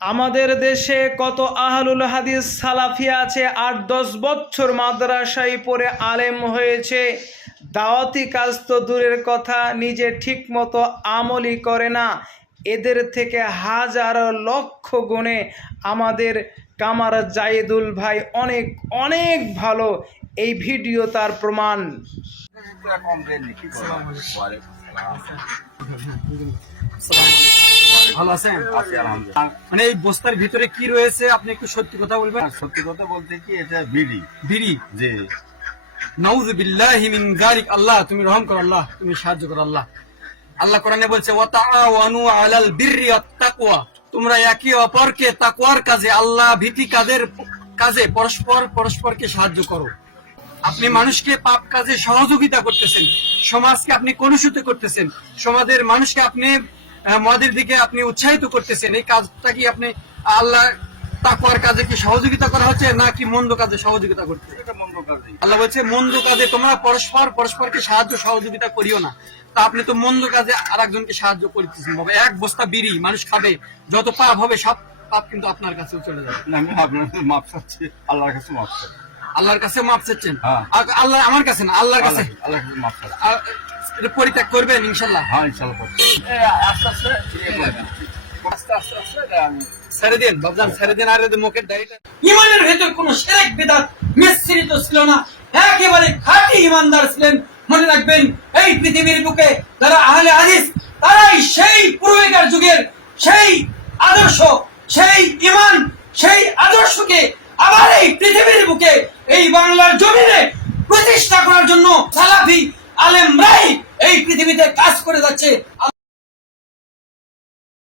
আমাদের দেশে কত আহলুল হাদিস সালাফি আছে, ৮-১০ বছর মাদ্রাসায় পড়ে আলেম হয়েছে, দাওয়াতি কাজ তো দূরের কথা, নিজে ঠিক মতো আমলই করে না। এদের থেকে হাজারো লক্ষ গুণে আমাদের কামার জায়েদুল ভাই অনেক অনেক ভালো। এই ভিডিও তার প্রমাণ। ভালো আছেন? মানে এই বস্তার ভিতরে কি রয়েছে আপনি একটু সত্যি কথা বলবেন? সত্যি কথা বলতে কি, এটা বিড়ি। বিড়ি? জি। নাউযু বিল্লাহি মিন যালিক। আল্লাহ তুমি রহম করো, আল্লাহ তুমি সাহায্য করো। আল্লাহ আল্লাহ কোরআনে বলছে ওয়া তাআওয়ানু আলাল বিররি ওয়াত তাকওয়া, তোমরা একে অপরকে তাকওয়ার কাজে, আল্লাহ ভীতি কাজে পরস্পরকে সাহায্য করো। আপনি মানুষকে পাপ কাজে সহযোগিতা করতেছেন, সমাজকে আপনি কলুষিত করতেছেন, সমাজের মানুষকে আপনি মদের দিকে আপনি উৎসাহিত করতেছেন। এই কাজটা কি আপনি আল্লাহ তাকওয়ার কাজে কি সহযোগিতা করা হচ্ছে নাকি মন্দ কাজে সহযোগিতা করতে? এটা মন্দ কাজই। আল্লাহ বলছে মন্দ কাজে তোমরা পরস্পরকে সাহায্য সহযোগিতা করিও না। তা আপনি তো মন্দ কাজে আরেকজনকে সাহায্য করতেছেন। এক বস্তা বিড়ি মানুষ খাবে, যত পাপ হবে সব পাপ কিন্তু আপনার কাছেও চলে যাবে। আমি আপনার মাপ চাচ্ছি, আল্লাহর কাছে মাপ চাই। আল্লাহর কাছে মাপ চাচ্ছেন? হ্যাঁ। আল্লাহ আমার কাছে না, আল্লাহর কাছে। আল্লাহর কাছে মাপ চাই। এটা পরিত্যাগ করবেন ইনশাল্লাহ? হ্যাঁ, ইনশাআল্লাহ করব। আস্তে আস্তে আমি ছেড়ে দিন বাবজান, ছেড়ে দিন। আর মুখের দাড়িটা, ইমানের ভেতর কোনো শিরক বিদআত মিশ্রিত ছিল না, একেবারে খাঁটি ইমানদার ছিলেন। মনে রাখবেন, এই পৃথিবীর বুকে যারা আহলে হাদিস, তারাই সেই পূর্বেকার যুগের সেই আদর্শ, সেই ইমান, সেই আদর্শকে আবার এই পৃথিবীর বুকে, এই বাংলার জমিনে প্রতিষ্ঠা করার জন্য সালাফি আলেমরাই এই পৃথিবীতে কাজ করে যাচ্ছে।